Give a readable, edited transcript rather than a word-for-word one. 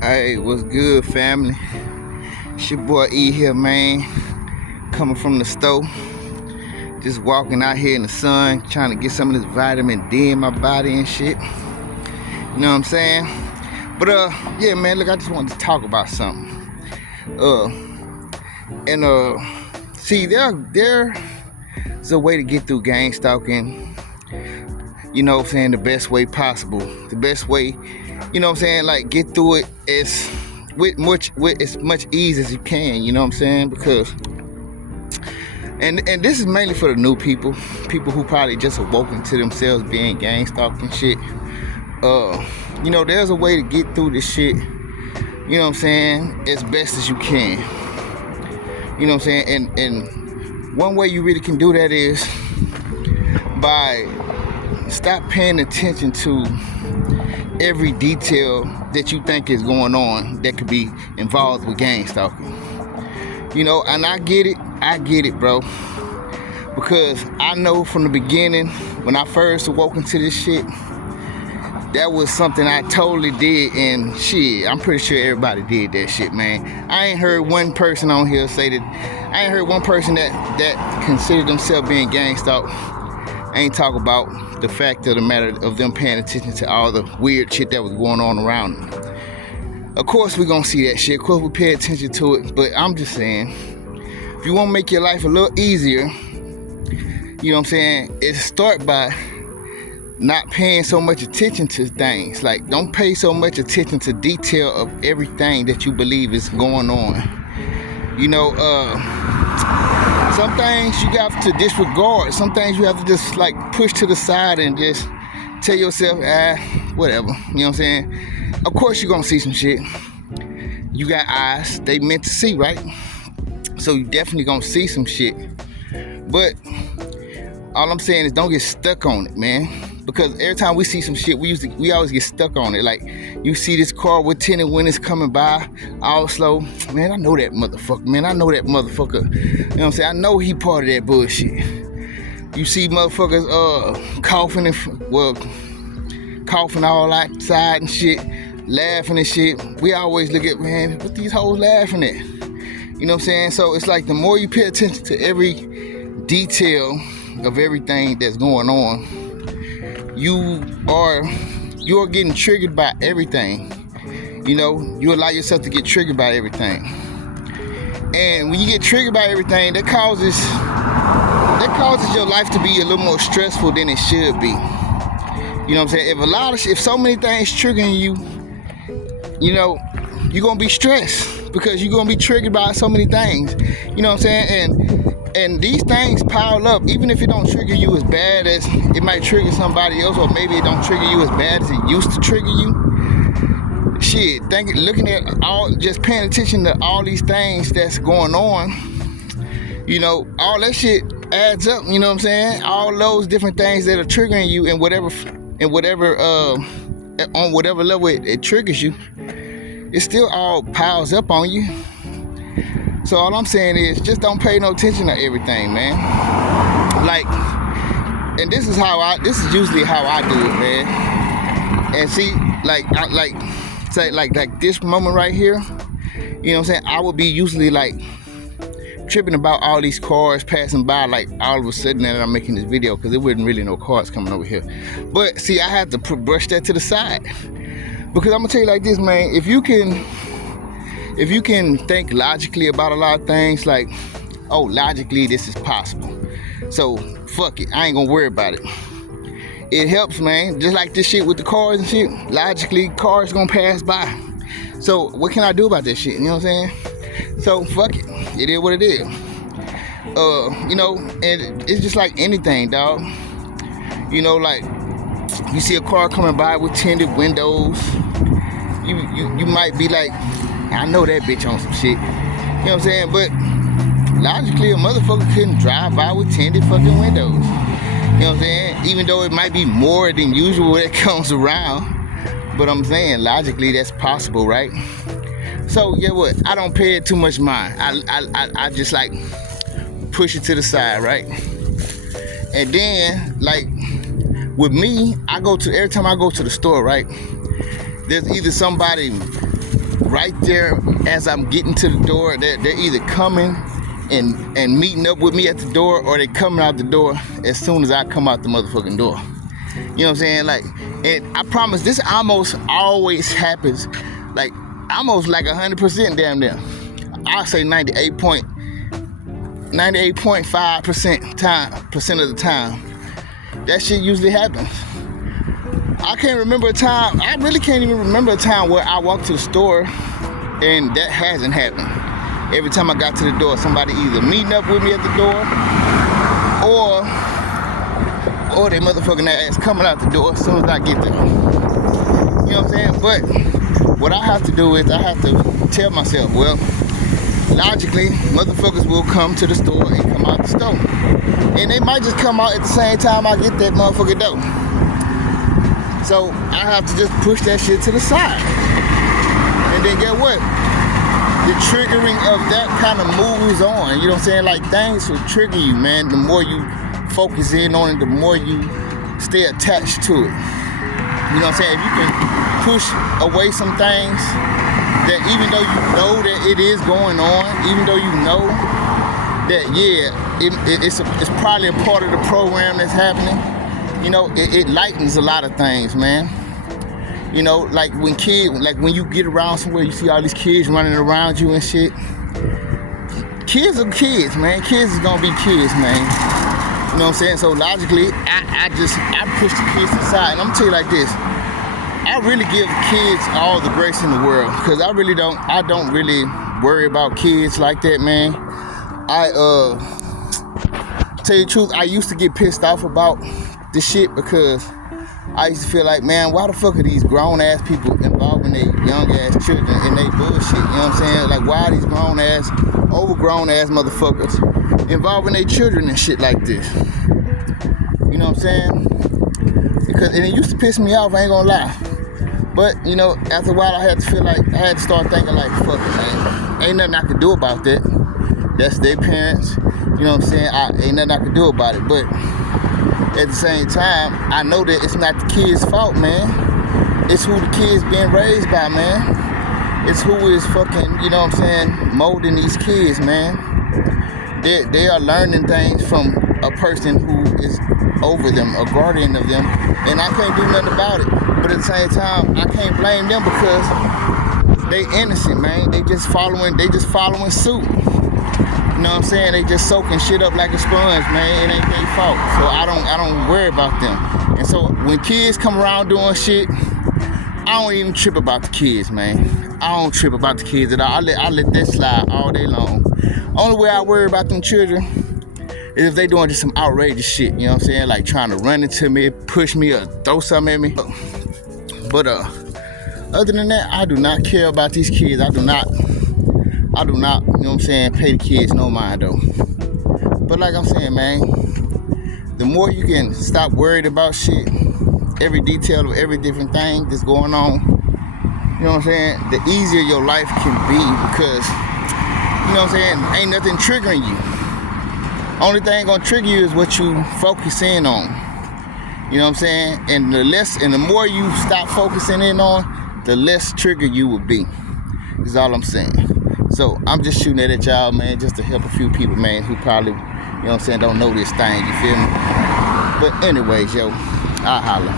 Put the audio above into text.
Hey, what's good, family? It's your boy E here, man. Coming from the store. Just walking out here in the sun, trying to get some of this vitamin D in my body and shit. You know what I'm saying? But yeah, man, look, I just wanted to talk about something. See, there's a way to get through gang stalking. You know what I'm saying? The best way possible. The best way, you know what I'm saying? Like, get through it with as much ease as you can. You know what I'm saying? Because, and this is mainly for the new people who probably just awoken to themselves being gang stalked and shit. You know, there's a way to get through this shit. You know what I'm saying? As best as you can. You know what I'm saying? And one way you really can do that is by stop paying attention to every detail that you think is going on that could be involved with gang stalking. You know, and I get it, bro. Because I know from the beginning, when I first awoke into this shit, that was something I totally did, and shit, I'm pretty sure everybody did that shit, man. I ain't heard one person on here say that. I ain't heard one person that considered themselves being gang stalked. I ain't talk about the fact of the matter of them paying attention to all the weird shit that was going on around them. Of course we gonna see that shit. Of course we pay attention to it. But I'm just saying, if you wanna make your life a little easier, you know what I'm saying, it start by not paying so much attention to things. Like, don't pay so much attention to detail of everything that you believe is going on. You know, some things you got to disregard. Some things you have to just like push to the side and just tell yourself, whatever. You know what I'm saying? Of course you're gonna see some shit. You got eyes, they meant to see, right? So you definitely gonna see some shit. But all I'm saying is don't get stuck on it, man. Because every time we see some shit, we always get stuck on it. Like, you see this car with tinted windows coming by all slow. Man, I know that motherfucker. You know what I'm saying? I know he part of that bullshit. You see motherfuckers coughing all outside and shit, laughing and shit. We always look at, man, what these hoes laughing at? You know what I'm saying? So it's like the more you pay attention to every detail of everything that's going on, you are getting triggered by everything. You know, you allow yourself to get triggered by everything. And when you get triggered by everything, that causes your life to be a little more stressful than it should be. You know what I'm saying? If so many things triggering you, you know, you're gonna be stressed because you're gonna be triggered by so many things. You know what I'm saying? And these things pile up. Even if it don't trigger you as bad as it might trigger somebody else, or maybe it don't trigger you as bad as it used to trigger you. Shit, looking at just paying attention to all these things that's going on, you know, all that shit adds up. You know what I'm saying? All those different things that are triggering you, and on whatever level it triggers you, it still all piles up on you. So all I'm saying is, just don't pay no attention to everything, man. Like, and this is usually how I do it, man. And see, like this moment right here, you know what I'm saying? I would be usually like tripping about all these cars passing by, like all of a sudden that I'm making this video, because there wasn't really no cars coming over here. But see, I had to brush that to the side, because I'm gonna tell you like this, man. If you can think logically about a lot of things, like, oh, logically this is possible, so fuck it, I ain't gonna worry about it. It helps, man. Just like this shit with the cars and shit, logically cars gonna pass by. So what can I do about this shit? You know what I'm saying? So fuck it. It is what it is. You know, and it's just like anything, dog. You know, like, you see a car coming by with tinted windows, you might be like, I know that bitch on some shit. You know what I'm saying? But logically, a motherfucker couldn't drive by with tinted fucking windows. You know what I'm saying? Even though it might be more than usual when it comes around. But I'm saying, logically, that's possible, right? So, yeah, what? I don't pay it too much mind. I just, like, push it to the side, right? And then, like, with me, every time I go to the store, right? There's either somebody right there as I'm getting to the door, they're either coming and meeting up with me at the door, or they coming out the door as soon as I come out the motherfucking door. You know what I'm saying? Like, and I promise this almost always happens, like almost like 100% damn near. I'll say 98.5% of the time. That shit usually happens. I can't remember a time, I really can't even remember a time where I walked to the store and that hasn't happened. Every time I got to the door, somebody either meeting up with me at the door, or they motherfucking ass coming out the door as soon as I get there. You know what I'm saying? But what I have to do is I have to tell myself, well, logically, motherfuckers will come to the store and come out the store. And they might just come out at the same time I get that motherfucking door. So I have to just push that shit to the side. And then get what? The triggering of that kind of moves on. You know what I'm saying? Like, things will trigger you, man. The more you focus in on it, the more you stay attached to it. You know what I'm saying? If you can push away some things that, even though you know that it is going on, even though you know that, yeah, it's probably a part of the program that's happening, you know, it lightens a lot of things, man. You know, like when you get around somewhere, you see all these kids running around you and shit. Kids are kids, man. Kids is gonna be kids, man. You know what I'm saying? So logically, I push the kids aside. And I'm gonna tell you like this. I really give kids all the grace in the world, because I don't really worry about kids like that, man. Tell you the truth, I used to get pissed off about this shit, because I used to feel like, man, why the fuck are these grown ass people involving their young ass children in their bullshit? You know what I'm saying? Like, why are these grown ass, overgrown ass motherfuckers involving their children and shit like this? You know what I'm saying? Because, and it used to piss me off, I ain't gonna lie. But, you know, after a while I had to start thinking like, fuck it, man. Ain't nothing I could do about that. That's their parents. You know what I'm saying? Ain't nothing I could do about it. But at the same time, I know that it's not the kids' fault, man. It's who the kids being raised by, man. It's who is fucking, you know what I'm saying, molding these kids, man. They are learning things from a person who is over them, a guardian of them, and I can't do nothing about it. But at the same time, I can't blame them, because they innocent, man. They just following suit. You know what I'm saying? They just soaking shit up like a sponge, man. It ain't their fault. So I don't worry about them. And so when kids come around doing shit, I don't even trip about the kids, man. I don't trip about the kids at all. I let that slide all day long. Only way I worry about them children is if they doing just some outrageous shit, you know what I'm saying? Like trying to run into me, push me, or throw something at me. But other than that, I do not care about these kids. I do not, you know what I'm saying, pay the kids no mind though. But like I'm saying, man, the more you can stop worried about shit, every detail of every different thing that's going on, you know what I'm saying, the easier your life can be, because, you know what I'm saying, ain't nothing triggering you. Only thing gonna trigger you is what you focus in on. You know what I'm saying? And the more you stop focusing in on, the less trigger you will be. Is all I'm saying. So I'm just shooting that at y'all, man, just to help a few people, man, who probably, you know what I'm saying, don't know this thing, you feel me? But anyways, yo, I'll holler.